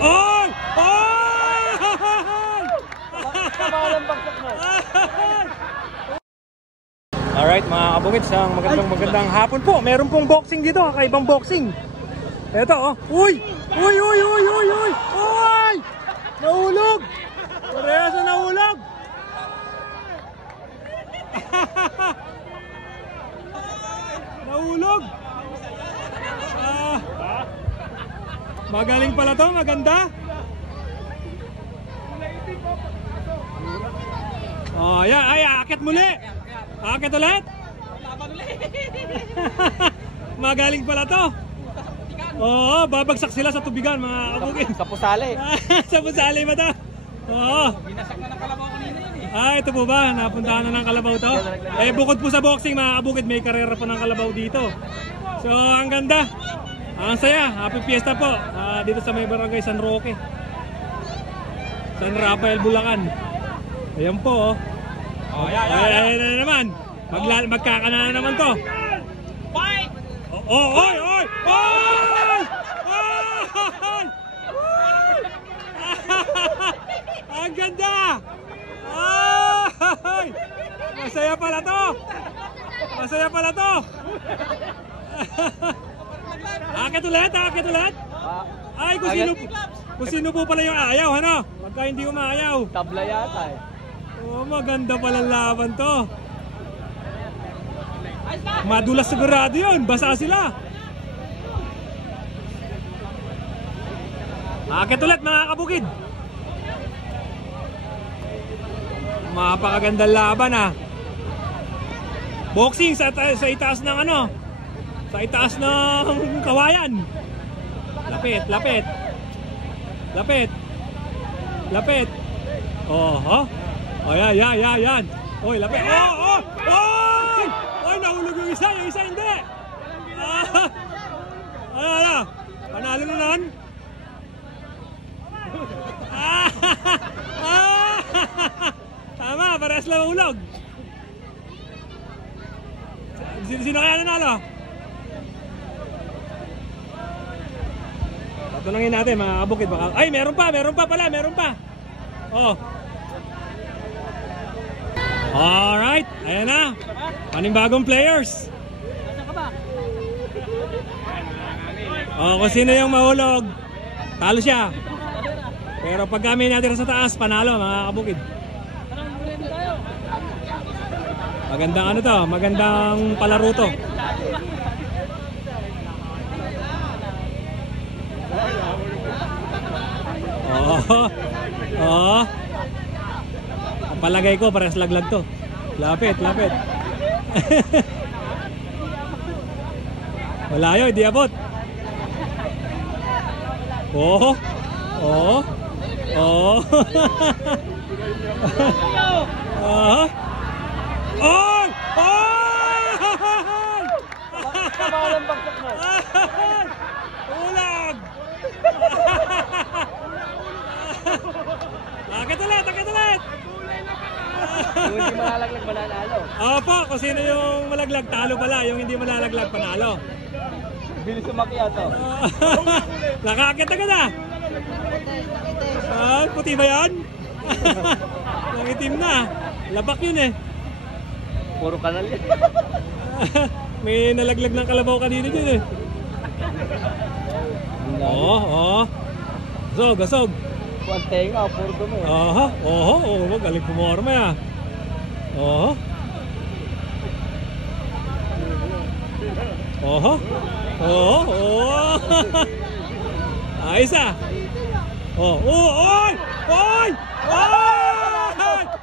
Oy! Oy! Alright mga kabungits, ang magandang hapon po. Meron pong boxing dito, kakaibang boxing. Eto oh. Uy! Uy! Uy! Uy! Uy! Uy! Uy! Nahulog! Parehas na nahulog! Nahulog! Magaling pala to, maganda. Oh, yeah, ay, akit muli. Akit ulit. Magaling pala to. Oo, babagsak sila sa tubigan mga kabukid. Sa pusali. Sa pusali ba to? Oo. Binasak na ng kalabaw kanina yun eh. Ah, ito po ba? Napuntahan na ng kalabaw to? Eh, bukod po sa boxing mga kabukid, may karera pa ng kalabaw dito. So, ang ganda. Ang saya. Happy Fiesta po. Dito sa may barangay San Roque. San Rafael, Bulacan. Ayan po oh. Oh, ayan na naman. Magkakana na naman to. Fight! Oh, oy, oy! Oy! Oy! Ang ganda! Ay! Masaya pala to! Masaya pala to! Akit ulit, akit ulit! Ay, kung sino po pala yung ayaw, ano? Pagka hindi umaayaw. Tabla yata eh. Oh, maganda pala laban to. Madulas sigurado yun, basa sila. Akit ulit mga kabukid. Mapakagandang laban ah. Boxing sa itaas ng ano? Sa itaas ng kawayan. Lapit, lapit. Lapit. Lapit. Oh, oh. Oh, yan. Oy, lapit. Oh, oh. Oy! Oy, nahulog yung isa hindi. Ano? Panalo na naman. Tama, parehas lang mahulog. Sino kaya nanalo? Tatanungin natin mga kabukid baka. Ay, meron pa pala. Oh. Alright, ayan na. Panibagong players. Oh, kung sino yung mahulog, talo siya. Pero pag kami natin sa taas, panalo mga kabukid. Magandang ano to, magandang palaro to. Oh. Ang palagay ko parehas laglag to. Lapit. Malayo, di abot. Oh. Oy! Kamalang bagsak na. Ulag! Akit ulit! Kung hindi malalaglag, mananalo. Opo, kung sino yung malaglag, talo pala. Yung hindi malalaglag, panalo. Bilis umakyat to. Nakakit agad ah! Puti ba yan? Nangitim na. Labak yun eh. Puro kanal yan. May nalaglag ng kalabaw kanina dyan eh. Oo. Gasog. Kuwan tenga, puro dumi. Oo, galing pumorma ya. Oo. Ayos ah. Oy!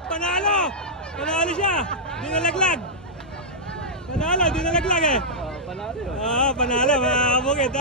Panalo siya. Di nalaglag eh. Panalo. Panalo mga kabukid.